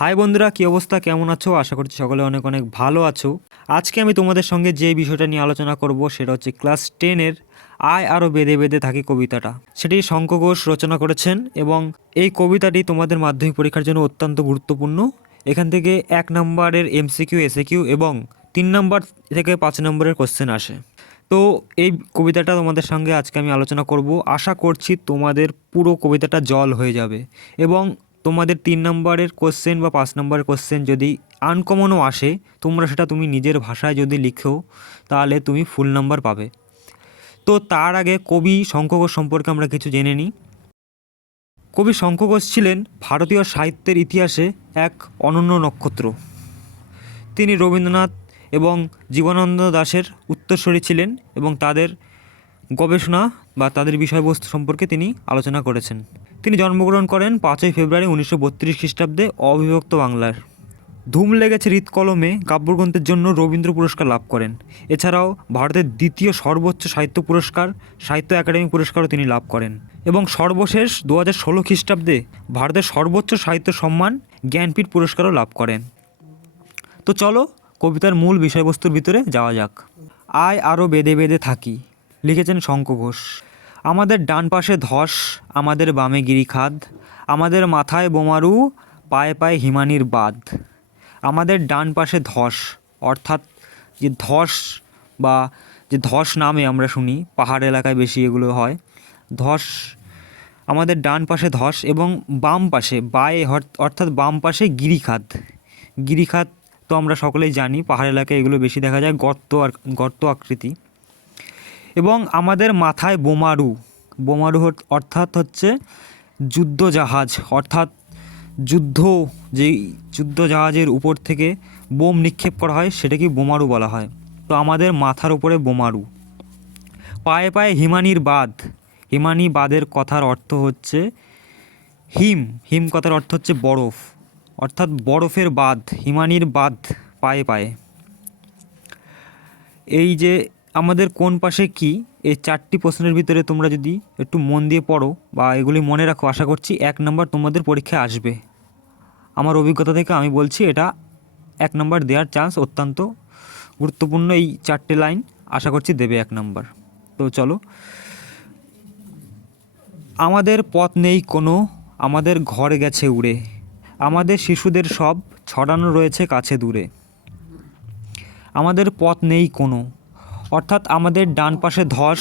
High বন্ধুরা, কী অবস্থা, কেমন আছো? আশা করছি সকলে অনেক অনেক ভালো আছো। আজকে আমি তোমাদের সঙ্গে যে বিষয়টা নিয়ে আলোচনা করব সেটা হচ্ছে ক্লাস 10-এর আয় আরও বেঁধে বেঁধে থাকি কবিতাটা। সেটি শঙ্খ ঘোষ রচনা করেছেন এবং এই কবিতাটি তোমাদের মাধ্যমিক পরীক্ষার জন্য অত্যন্ত গুরুত্বপূর্ণ। এখান থেকে 1 নম্বরের এমসিকিউ, এসএকিউ এবং 3 নম্বর থেকে 5 নম্বরের কোশ্চেন আসে। তো এই কবিতাটা তোমাদের সঙ্গে আজকে আমি আলোচনা করব। আশা করছি তোমাদের পুরো কবিতাটা জল হয়ে যাবে এবং তোমাদের 3 নম্বরের কোশ্চেন বা 5 নম্বরের কোশ্চেন যদি আনকমনও আসে, তোমরা সেটা তুমি নিজের ভাষায় যদি লিখো তাহলে তুমি ফুল নাম্বার পাবে। তো তার আগে কবি শঙ্খ ঘোষ সম্পর্কে আমরা কিছু জেনে নিই। কবি শঙ্খ ঘোষ ছিলেন ভারতীয় সাহিত্যের ইতিহাসে এক অনন্য নক্ষত্র। তিনি রবীন্দ্রনাথ এবং জীবনানন্দ দাশের উত্তরসূরি ছিলেন এবং তাদের গবেষণা বা তাদের বিষয়বস্তু সম্পর্কে তিনি আলোচনা করেছেন। তিনি জন্মগ্রহণ করেন 5ই ফেব্রুয়ারি 1932 খ্রিস্টাব্দে অবিভক্ত বাংলার। ধুম লেগেছে হৃৎকলমে কাব্যগ্রন্থের জন্য রবীন্দ্র পুরস্কার লাভ করেন। এছাড়াও ভারতের দ্বিতীয় সর্বোচ্চ সাহিত্য পুরস্কার সাহিত্য একাডেমি পুরস্কারও তিনি লাভ করেন এবং সর্বশেষ 2016 খ্রিস্টাব্দে ভারতের সর্বোচ্চ সাহিত্য সম্মান জ্ঞানপীঠ পুরস্কারও লাভ করেন। তো চলো কবিতার মূল বিষয়বস্তুর ভিতরে যাওয়া যাক। আয় আরও বেঁধে বেঁধে থাকি, লিখেছেন শঙ্খ ঘোষ। আমাদের ডান পাশে ধস, আমাদের বামে গিরিখাদ, আমাদের মাথায় বোমারু, পায়ে পায়ে হিমানির বাঁধ। আমাদের ডান পাশে ধস, অর্থাৎ যে ধস বা যে ধস নামে আমরা শুনি, পাহাড় এলাকায় বেশি এগুলো হয়। ধস, আমাদের ডান পাশে ধস এবং বাম পাশে বায়ে অর্থাৎ বাম পাশে গিরিখাদ। গিরিখাদ তো আমরা সকলেই জানি, পাহাড় এলাকায় এগুলো বেশি দেখা যায়, গর্ত আকৃতি। এবং আমাদের মাথায় বোমারু, বোমারু অর্থাৎ হচ্ছে যুদ্ধজাহাজ, অর্থাৎ যেই যুদ্ধজাহাজের উপর থেকে বোম নিক্ষেপ করা হয় সেটাকে বোমারু বলা হয়। তো আমাদের মাথার উপরে বোমারু। পায়ে পায়ে হিমানির বাঁধ, হিমানি বাঁধের কথার অর্থ হচ্ছে হিম কথার অর্থ হচ্ছে বরফ, অর্থাৎ বরফের বাঁধ, হিমানির বাঁধ পায়ে পায়ে। এই যে আমাদের কোন পাশে কি, এই 4টি প্রশ্নের ভিতরে তোমরা যদি একটু মন দিয়ে পড়ো বা এগুলি মনে রাখো, আশা করছি 1 নম্বর তোমাদের পরীক্ষায় আসবে। আমার অভিজ্ঞতা থেকে আমি বলছি এটা 1 নম্বর দেওয়ার চান্স অত্যন্ত গুরুত্বপূর্ণ। এই 4টে লাইন আশা করছি দেবে 1 নম্বর। তো চলো। আমাদের পথ নেই কোনো, আমাদের ঘর গেছে উড়ে, আমাদের শিশুদের সব ছড়ানো রয়েছে কাছে দূরে। আমাদের পথ নেই কোনো, অর্থাৎ আমাদের ডান পাশে ধস,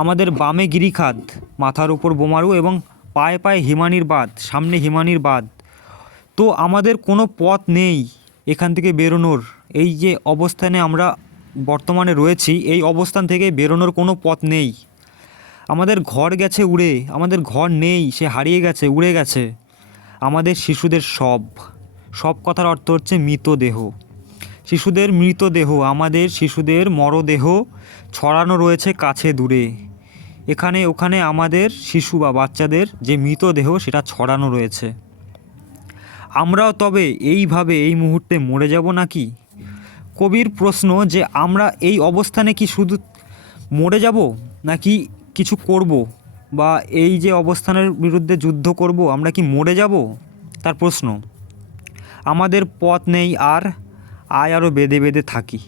আমাদের বামে গিরিখাদ, মাথার উপর বোমারু এবং পায়ে পায়ে হিমানির বাঁধ, সামনে হিমানির বাঁধ। তো আমাদের কোনো পথ নেই এখান থেকে বেরোনোর। এই যে অবস্থানে আমরা বর্তমানে রয়েছি, এই অবস্থান থেকে বেরোনোর কোনো পথ নেই। আমাদের ঘর গেছে উড়ে, আমাদের ঘর নেই, সে হারিয়ে গেছে, উড়ে গেছে। আমাদের শিশুদের সব কথার অর্থ হচ্ছে মৃতদেহ। শিশুদের মৃতদেহ, আমাদের শিশুদের মরদেহ ছড়ানো রয়েছে কাছে দূরে। এখানে ওখানে আমাদের শিশু বা বাচ্চাদের যে মৃতদেহ সেটা ছড়ানো রয়েছে। আমরাও তবে এইভাবে এই মুহূর্তে মরে যাব নাকি? কবির প্রশ্ন যে আমরা এই অবস্থানে কি শুধু মরে যাব নাকি কিছু করব, বা এই যে অবস্থানের বিরুদ্ধে যুদ্ধ করব, আমরা কি মরে যাব, তার প্রশ্ন। আমাদের পথ নেই আর, আয় আরও বেঁধে বেঁধে থাকি।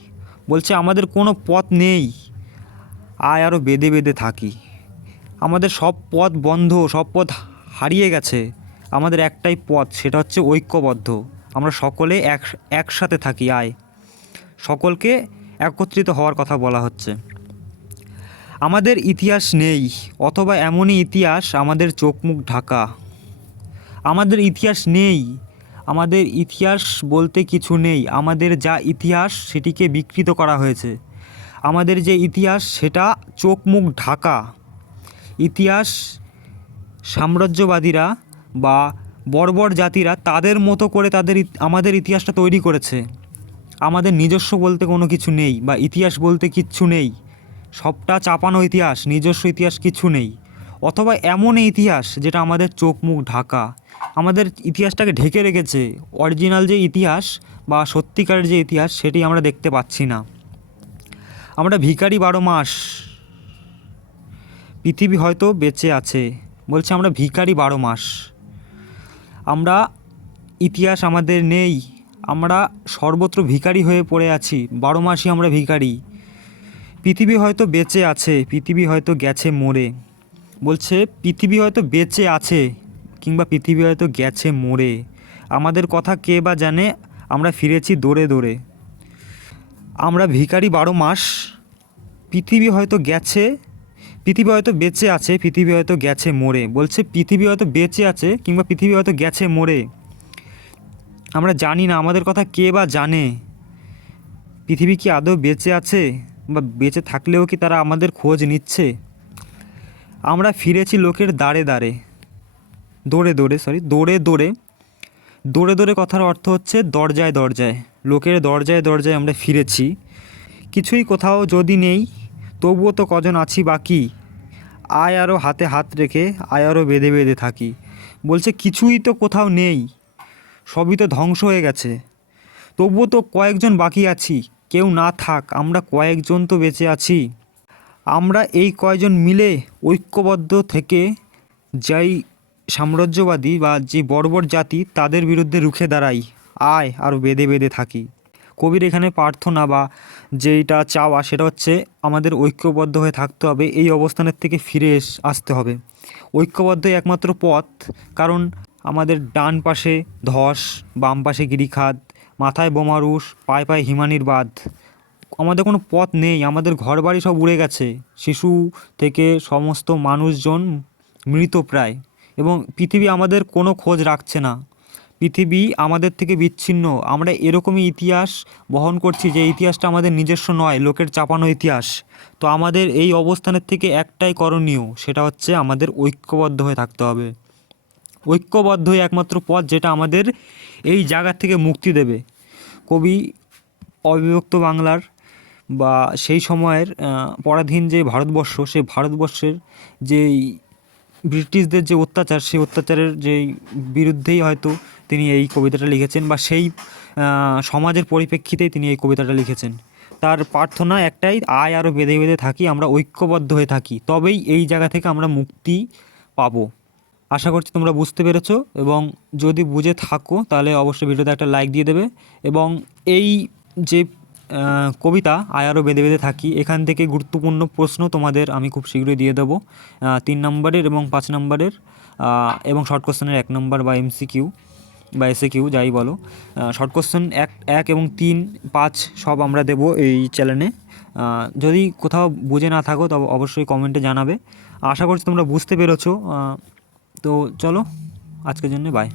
বলছে আমাদের কোনো পথ নেই, আয় আরও বেঁধে বেঁধে থাকি। আমাদের সব পথ বন্ধ, সব পথ হারিয়ে গেছে। আমাদের একটাই পথ, সেটা হচ্ছে ঐক্যবদ্ধ। আমরা সকলে একসাথে থাকি, আয়। সকলকে একত্রিত হওয়ার কথা বলা হচ্ছে। আমাদের ইতিহাস নেই, অথবা এমনই ইতিহাস আমাদের চোখ মুখ ঢাকা। আমাদের ইতিহাস নেই, আমাদের ইতিহাস বলতে কিছু নেই। আমাদের যা ইতিহাস সেটিকে বিকৃত করা হয়েছে। আমাদের যে ইতিহাস সেটা চোখ মুখ ঢাকা। ইতিহাস সাম্রাজ্যবাদীরা বা বর্বর জাতিরা তাদের মতো করে আমাদের ইতিহাসটা তৈরি করেছে। আমাদের নিজস্ব বলতে কোনো কিছু নেই বা ইতিহাস বলতে কিচ্ছু নেই। সবটা চাপানো ইতিহাস, নিজস্ব ইতিহাস কিছু নেই। অথবা এমন ইতিহাস যেটা আমাদের চোখ মুখ ঢাকা, আমাদের ইতিহাসটাকে ঢেকে রেখেছে। অরিজিনাল যে ইতিহাস বা সত্যিকারের যে ইতিহাস সেটি আমরা দেখতে পাচ্ছি না। আমরা ভিখারি 12 মাস, পৃথিবী হয়তো বেঁচে আছে। বলছে আমরা ভিখারি 12 মাস, আমরা ইতিহাস আমাদের নেই, আমরা সর্বত্র ভিখারি হয়ে পড়ে আছি, 12 মাসই আমরা ভিখারি। পৃথিবী হয়তো বেঁচে আছে, পৃথিবী হয়তো গেছে মরে। বলছে পৃথিবী হয়তো বেঁচে আছে কিংবা পৃথিবী হয়তো গেছে মরে, আমাদের কথা কে বা জানে, আমরা ফিরেছি দৌড়ে দৌড়ে। আমরা ভিখারি 12 মাস, পৃথিবী হয়তো গেছে, পৃথিবী হয়তো বেঁচে আছে, পৃথিবী হয়তো গেছে মরে। বলছে পৃথিবী হয়তো বেঁচে আছে কিংবা পৃথিবী হয়তো গেছে মরে, আমরা জানি না, আমাদের কথা কে বা জানে। পৃথিবী কি আদৌ বেঁচে আছে, বা বেঁচে থাকলেও কি তারা আমাদের খোঁজ নিচ্ছে? আমরা ফিরেছি লোকের দাঁড়ে দাঁড়ে, দৌড়ে দৌড়ে, দৌড়ে দৌড়ে। দৌড়ে দৌড়ে কথার অর্থ হচ্ছে দরজায় দরজায়, লোকের দরজায় দরজায় আমরা ফিরেছি। কিছুই কোথাও যদি নেই, তবুও তো কজন আছি বাকি, আয় আরও হাতে হাত রেখে, আয় আরও বেঁধে বেঁধে থাকি। বলছে কিছুই তো কোথাও নেই, সবই তো ধ্বংস হয়ে গেছে, তবুও তো কয়েকজন বাকি আছি। কেউ না থাক, আমরা কয়েকজন তো বেঁচে আছি। আমরা এই কয়জন মিলে ঐক্যবদ্ধ থেকে যাই সাম্রাজ্যবাদী বা যে বর্বর জাতি, তাদের বিরুদ্ধে রুখে দাঁড়াই, আয় আরও বেঁধে বেঁধে থাকি। কবির এখানে প্রার্থনা বা যেইটা চাওয়া সেটা হচ্ছে আমাদের ঐক্যবদ্ধ হয়ে থাকতে হবে, এই অবস্থানের থেকে ফিরে আসতে হবে। ঐক্যবদ্ধই একমাত্র পথ, কারণ আমাদের ডান পাশে ধস, বাম পাশে গিরিখাত, মাথায় বোমারুষ, পায়ে পায়ে হিমানির বাঁধ। আমাদের কোনো পথ নেই, আমাদের ঘরবাড়ি সব উড়ে গেছে, শিশু থেকে সমস্ত মানুষজন মৃতপ্রায়, এবং পৃথিবী আমাদের কোনো খোঁজ রাখছে না। পৃথিবী আমাদের থেকে বিচ্ছিন্ন। আমরা এরকমই ইতিহাস বহন করছি, যে ইতিহাসটা আমাদের নিজস্ব নয়, লোকের চাপানো ইতিহাস। তো আমাদের এই অবস্থানের থেকে একটাই করণীয়, সেটা হচ্ছে আমাদের ঐক্যবদ্ধ হয়ে থাকতে হবে। ঐক্যবদ্ধই একমাত্র পথ যেটা আমাদের এই জায়গা থেকে মুক্তি দেবে। কবি অবিভক্ত বাংলার বা সেই সময়ের পরাধীন যে ভারতবর্ষ, সেই ভারতবর্ষের যেই ব্রিটিশদের যে অত্যাচার, সেই অত্যাচারের যেই বিরুদ্ধেই হয়তো তিনি এই কবিতাটা লিখেছেন, বা সেই সমাজের পরিপ্রেক্ষিতেই তিনি এই কবিতাটা লিখেছেন। তার প্রার্থনা একটাই, আয় আরও বেঁধে বেঁধে থাকি, আমরা ঐক্যবদ্ধ হয়ে থাকি, তবেই এই জায়গা থেকে আমরা মুক্তি পাবো। আশা করছি তোমরা বুঝতে পেরেছো, এবং যদি বুঝে থাকো তাহলে অবশ্যই ভিডিওতে একটা লাইক দিয়ে দেবে। এবং এই যে কবিতা আয় আরও বেঁধে বেঁধে থাকি, এখান থেকে গুরুত্বপূর্ণ প্রশ্ন তোমাদের আমি খুব শীঘ্রই দিয়ে দেবো, 3 নম্বরের এবং 5 নম্বরের, এবং শর্ট কোশ্চেনের 1 নম্বর বা MCQ বা SAQ যাই বলো। শর্ট কোশ্চেন 1 এবং 3, 5 সব আমরা দেবো এই চ্যানেলে। যদি কোথাও বুঝে না থাকো তবে অবশ্যই কমেন্টে জানাবে। আশা করছি তোমরা বুঝতে পেরেছো। তো চলো, আজকের জন্য বাই।